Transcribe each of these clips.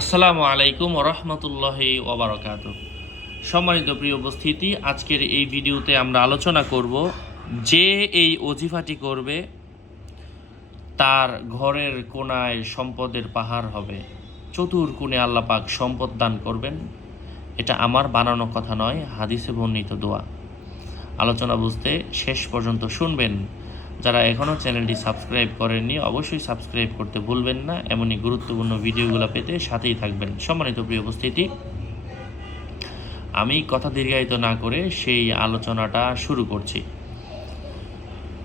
আসসালামু আলাইকুম রহমতুল্লাহ ওবরাকাত সম্মানিত প্রিয় উপস্থিতি, আজকের এই ভিডিওতে আমরা আলোচনা করব যে এই অজিফাটি করবে, তার ঘরের কোনায় সম্পদের পাহাড় হবে। চতুর কোণে আল্লাহ পাক সম্পদ দান করবেন। এটা আমার বানানো কথা নয়, হাদিসে বর্ণিত দোয়া। আলোচনা বুঝতে শেষ পর্যন্ত শুনবেন। যারা এখনও চ্যানেলটি সাবস্ক্রাইব করেননি, অবশ্যই সাবস্ক্রাইব করতে ভুলবেন না। এমনই গুরুত্বপূর্ণ ভিডিওগুলো পেতে সাথেই থাকবেন। সম্মানিত প্রিয় উপস্থিতি, আমি কথা দীর্ঘায়িত না করে সেই আলোচনাটা শুরু করছি।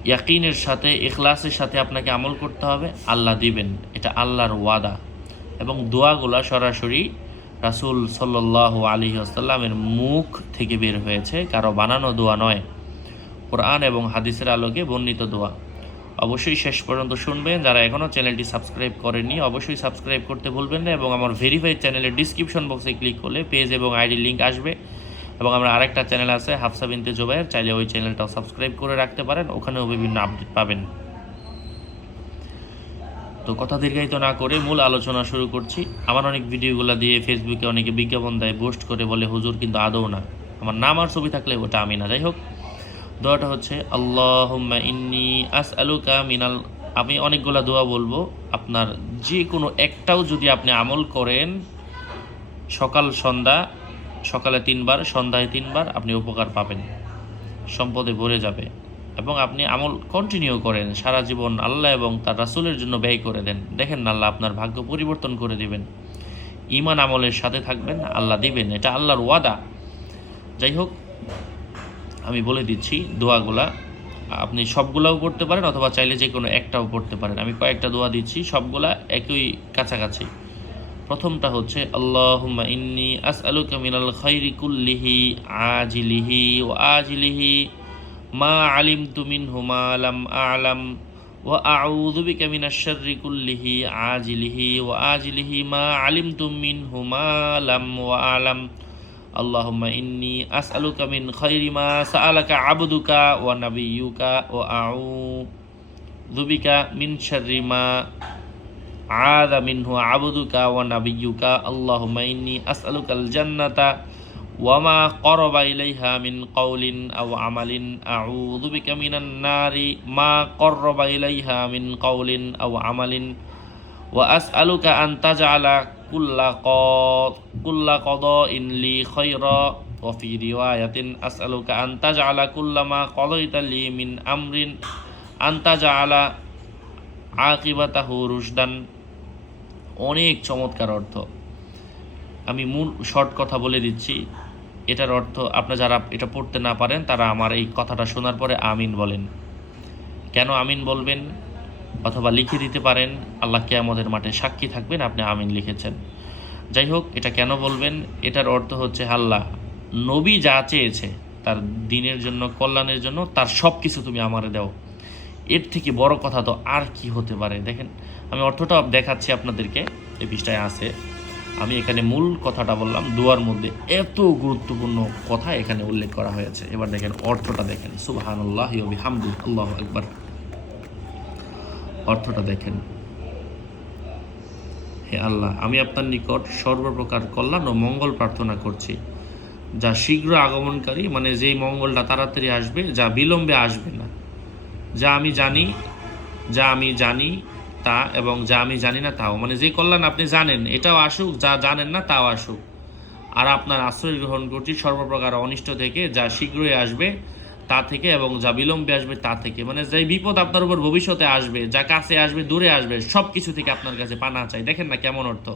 ইয়াকিনের সাথে, ইখলাসের সাথে আপনাকে আমল করতে হবে, আল্লাহ দিবেন। এটা আল্লাহর ওয়াদা। এবং দোয়াগুলা সরাসরি রাসূল সাল্লাহ আলী আসাল্লামের মুখ থেকে বের হয়েছে। কারও বানানো দোয়া নয়। কোরআন এবং হাদিসের আলোকে বর্ণিত দোয়া। অবশ্যই শেষ পর্যন্ত শুনবেন। যারা এখনও চ্যানেলটি সাবস্ক্রাইব করেননি, অবশ্যই সাবস্ক্রাইব করতে ভুলবেন না এবং আমার ভেরিফাইড চ্যানেলের ডিসক্রিপশন বক্সে ক্লিক করলে পেজ এবং আইডি লিঙ্ক আসবে। এবং আমার আরেকটা চ্যানেল আছে, হাফসা বিনতে জোবাইয়ের চাইলে ওই চ্যানেলটাও সাবস্ক্রাইব করে রাখতে পারেন। ওখানেও বিভিন্ন আপডেট পাবেন। তো কথা দীর্ঘায়িত না করে মূল আলোচনা শুরু করছি। আমার অনেক ভিডিওগুলো দিয়ে ফেসবুকে অনেকে বিজ্ঞাপন দেয় পোস্ট করে বলে, হুজুর, কিন্তু আদৌ না। আমার নাম আর ছবি থাকলে ওটা আমি না। যাই হোক দোয়াটা হচ্ছে, আল্লাহুম্মা ইন্নি আস আলুকা মিনাল আমি অনেকগুলা দোয়া বলব। আপনার যে কোনো একটাও যদি আপনি আমল করেন, সকাল, সন্ধ্যা, সকালে তিনবার, সন্ধ্যায় তিনবার আপনি উপকার পাবেন। সম্পদে ভরে যাবে। এবং আপনি আমল কন্টিনিউ করেন। সারা জীবন আল্লাহ এবং তার রাসুলের জন্য ব্যয় করে দেন। দেখেন না, আল্লাহ আপনার ভাগ্য পরিবর্তন করে দিবেন। ইমান আমলের সাথে থাকবেন, আল্লাহ দিবেন। এটা আল্লাহর ওয়াদা। যাই হোক আমি বলে দিচ্ছি, দোয়াগুলা, আপনি সবগুলাও করতে পারেন অথবা চাইলে যে কোনো একটাও করতে পারেন। আমি কয়েকটা দোয়া দিচ্ছি, সবগুলা একই কাছাকাছি। প্রথমটা হচ্ছে, আল্লাহুম্মা ইন্নি আসআলুকা মিনাল খাইরি কুল্লিহি আজিলিহি ও আজিলিহি মা আলিমতু মিনহু মা লাম আ'লাম ওয়া আউযু বিকা মিনাশ শাররি কুল্লিহি আজিলিহি ওয়া আজিলিহি মা আলিমতু মিনহু মা লাম ওয়া আ'লাম। اللهم إني أسألك من خير ما سألك عبدك ونبيك وأعوذ بك من شر ما عاذ منه عبدك ونبيك اللهم إني أسألك الجنة وما قرب إليها من قول أو عمل أعوذ بك من النار ما قرب إليها من قول أو عمل وأسألك أن تجعل كل قضاء كل قضاء لي خيرا وفي رواية أسألك أن تجعل كل ما قضيت لي من أمر أن تجعل عاقبته رشدا অনেক চমৎকার অর্থ আমি মূল শর্ট কথা বলে দিচ্ছি এটার অর্থ আপনি যারা এটা পড়তে না পারেন তারা আমার এই কথাটা শোনার পরে আমিন বলেন কেন আমিন বলবেন অথবা লিখে দিতে পারেন। আল্লাহ আমাদের মাঠে সাক্ষী থাকবেন, আপনি আমিন লিখেছেন। যাই হোক এটা কেন বলবেন? এটার অর্থ হচ্ছে আল্লাহ নবী যা চেয়েছে, তার দিনের জন্য, কল্যাণের জন্য, তার সব কিছু তুমি আমারে দাও। এর থেকে বড় কথা তো আর কি হতে পারে? দেখেন, আমি অর্থটা দেখাচ্ছি আপনাদেরকে। এই পৃষ্ঠায় আছে। আমি এখানে মূল কথাটা বললাম, দুয়ার মধ্যে এত গুরুত্বপূর্ণ কথা এখানে উল্লেখ করা হয়েছে। এবার দেখেন, অর্থটা দেখেন। সুবাহান আল্লাহ হামদুল আল্লাহ একবার অর্থটা দেখেন। হে আল্লাহ, আমি আপনার নিকট সর্বপ্রকার কল্যাণ ও মঙ্গল প্রার্থনা করছি। যা শীঘ্র আগমনকারী মানে যেই মঙ্গলটা তাড়াতাড়ি আসবে, যা বিলম্বে আসবে না। যা আমি জানি, যা আমি জানি তা এবং যা আমি জানি না তাও। মানে যে কল্যাণ আপনি জানেন, এটাও আসুক, যা জানেন না তাও আসুক। আর আপনার আশ্রয় গ্রহণ করছি সর্বপ্রকার অনিষ্ট থেকে, যা শীঘ্রই আসবে তা থেকে এবং যা বিলম্বে আসবে তা থেকে। মানে যে বিপদ আপনার উপর ভবিষ্যতে আসবে, যা কাছে আসবে, দূরে আসবে সব কিছু থেকে আপনার কাছে পানা চাই। দেখেন না কেমন অর্থ।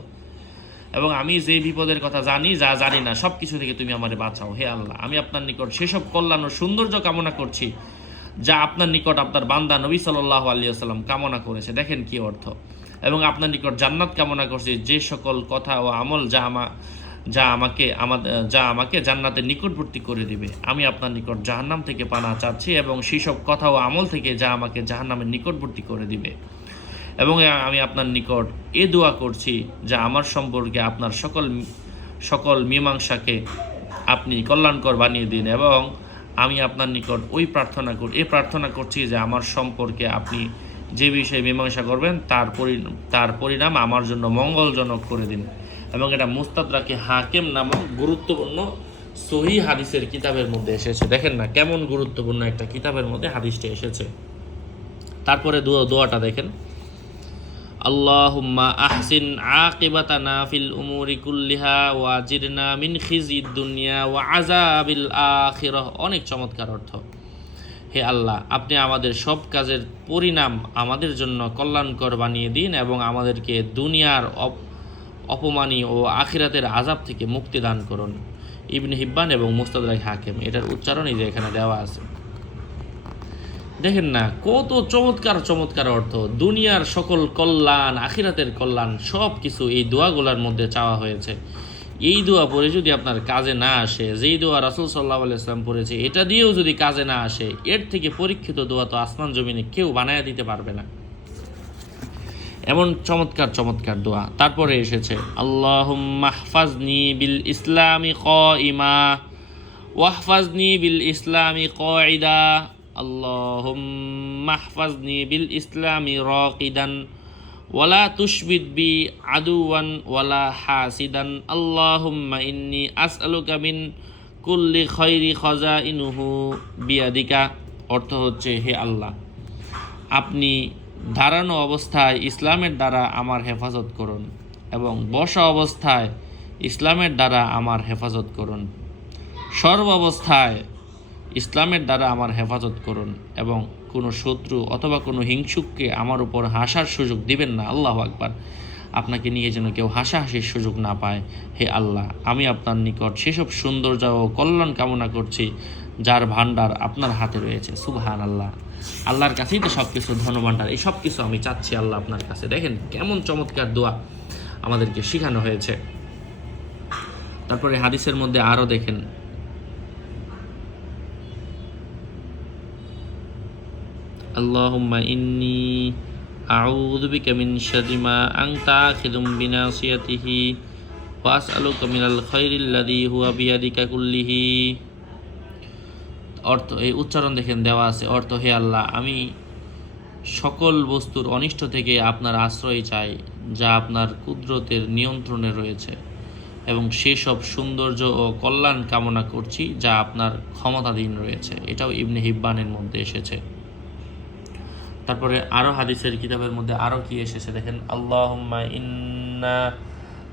এবং আমি যে বিপদের কথা জানি, যা জানি না সব কিছু থেকে তুমি আমারে বাঁচাও। হে আল্লাহ, আমি আপনার নিকট সেসব কল্যাণ ও সৌন্দর্য কামনা করছি, যা আপনার নিকট আপনার বান্দা নবী সাল্লাহ আলিয়াল্লাম কামনা করেছে। দেখেন কি অর্থ। এবং আপনার নিকট জান্নাত কামনা করছে, যে সকল কথা ও আমল যা আমা যা আমাকে আমাদের যা আমাকে জান্নাতের নিকটবর্তী করে দিবে। আমি আপনার নিকট জাহান্নাম থেকে পানা চাচ্ছি এবং সেসব কথা ও আমল থেকে যা আমাকে জাহান্নামের নিকটবর্তী করে দিবে। এবং আমি আপনার নিকট এ দোয়া করছি যা আমার সম্পর্কে আপনার সকল সকল মীমাংসাকে আপনি কল্যাণকর বানিয়ে দিন এবং আমি আপনার নিকট ওই প্রার্থনা করি এই প্রার্থনা করছি যে আমার সম্পর্কে আপনি যে বিষয়ে মীমাংসা করবেন, তার পরি, তার পরিণাম আমার জন্য মঙ্গলজনক করে দিন। এবং এটা মুস্তাদরাকে হাকিম নামক গুরুত্বপূর্ণ সহি হাদিসের কিতাবের মধ্যে এসেছে। দেখেন না, কেমন গুরুত্বপূর্ণ একটা কিতাবের মধ্যে হাদিসটা এসেছে। তারপরে দোয়া, দোয়াটা দেখেন। আল্লাহুম্মা আহসিন আকিবাতানা ফিল উমুরি কুল্লিহা ওয়া জিরনা মিন খিজিদ দুনিয়া ওয়া আযাবিল আখিরাহ। অনেক চমৎকার অর্থ। হে আল্লাহ, আপনি আমাদের সব কাজের পরিণাম আমাদের জন্য কল্যাণকর বানিয়ে দিন এবং আমাদেরকে দুনিয়ার অপমানী ও আখিরাতের আজাব থেকে মুক্তি দান করুন। ইবনে হিব্বান এবং মুস্তাদরাই হাকিম এটার উচ্চারণ এই যে এখানে দেওয়া আছে। দেখেন না, কত চমৎকার চমৎকার অর্থ। দুনিয়ার সকল কল্যাণ, আখিরাতের কল্যাণ সব কিছু এই দোয়াগুলোর মধ্যে চাওয়া হয়েছে। এই দোয়া পরে যদি আপনার কাজে না আসে, যেই দোয়া রাসুল সাল্লাহ ইসলাম পড়েছে, এটা দিয়েও যদি কাজে না আসে, এর থেকে পরীক্ষিত দোয়া তো আসমান জমিনে কেউ বানায় দিতে পারবে না। এমন চমৎকার চমৎকার দোয়া। তারপরে এসেছে আল্লাহ মাহফাজনি বিল ইসলামী ক ইমা ওয়াহফাজনি বিল ইসলামী ক ইদা আল্লাহ মাহফাজনি বিল র রকিদান ওয়ালা তুসবিদ বি আদুয়ান ওয়ালা হাসিদান আল্লাহ ইন্নি আসআলুকা মিন কুল্লি খৈরি খজা ইনুহু বিয়াদিকা। অর্থ হচ্ছে, হে আল্লাহ, আপনি দাঁড়ানো অবস্থায় ইসলামের দ্বারা আমার হেফাজত করুন এবং বসা অবস্থায় ইসলামের দ্বারা আমার হেফাজত করুন। সর্ব অবস্থায় ইসলামের দ্বারা আমার হেফাজত করুন এবং কোনো শত্রু অথবা কোনো হিংসুককে আমার উপর হাসার সুযোগ দিবেন না। আল্লাহ আকবার। আপনাকে নিয়ে যেন কেউ হাসাহাসির সুযোগ না পায়। হে আল্লাহ, আমি আপনার নিকট সেসব সৌন্দর্য ও কল্যাণ কামনা করছি, যার ভাণ্ডার আপনার হাতে রয়েছে। সুবহান আল্লাহ আল্লাহর কাছেই তো সব কিছু ধনবান্ডার এই সব কিছু আমি চাচ্ছি আল্লাহ আপনার কাছে। দেখেন, কেমন চমৎকার দোয়া আমাদেরকে শেখানো হয়েছে। তারপরে হাদিসের মধ্যে আরও দেখেন। আল্লাহ ইন্নি কুল্লিহি। অর্থ, এই উচ্চারণ দেখেন দেওয়া আছে, অর্থ, হে আল্লাহ, আমি সকল বস্তুর অনিষ্ট থেকে আপনার আশ্রয় চাই, যা আপনার কুদরতের নিয়ন্ত্রণে রয়েছে, এবং সেসব সৌন্দর্য ও কল্যাণ কামনা করছি, যা আপনার ক্ষমতাধীন রয়েছে। এটাও ইবনে হিব্বানের মধ্যে এসেছে। তারপরে আরও হাদিসের কিতাবের মধ্যে আরও কি এসেছে দেখেন? আল্লাহুম্মা ইন্না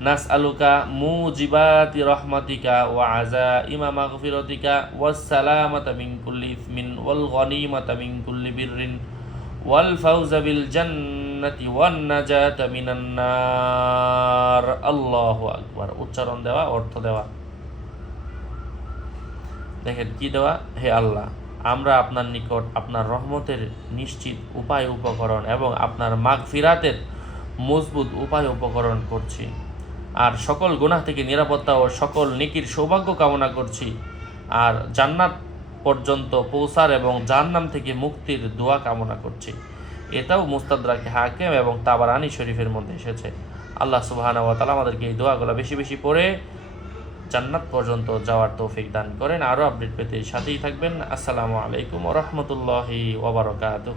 নাসআলুকা মুজিবাতি রহমাতিকা ওয়া আযাইমা মাগফিরাতিকা ওয়াস সালামাতা মিন কুল্লি ইসমিন ওয়াল গনিমাতা মিন কুল্লি বিররিন ওয়াল ফাওজা বিল জান্নাতি ওয়ান নাজাতা মিনান নার আল্লাহু আকবার উচ্চারণ দেওয়া অর্থ দেওয়া দেখেন কি দেওয়া? হে আল্লাহ, আমরা আপনার নিকট, আপনার রহমতের নিশ্চিত উপায় উপকরণ এবং আপনার মাগফিরাতের মজবুত উপায় উপকরণ করছি। আর সকল গুনাহ থেকে নিরাপত্তা ও সকল নেকির সৌভাগ্য কামনা করছি। আর জান্নাত পর্যন্ত পৌঁছার এবং জাহান্নাম থেকে মুক্তির দোয়া কামনা করছি। এটাও মুস্তাদরাকে হাকিম এবং তাবারানি শরীফের মধ্যে এসেছে। আল্লাহ ওয়া তাআলা আমাদেরকে এই দোয়াগুলো বেশি বেশি পড়ে জান্নাত পর্যন্ত যাওয়ার তৌফিক দান করেন। আরও আপডেট পেতে সাথেই থাকবেন। আসসালামু আলাইকুম রহমতুল্লাহি ওবরকাত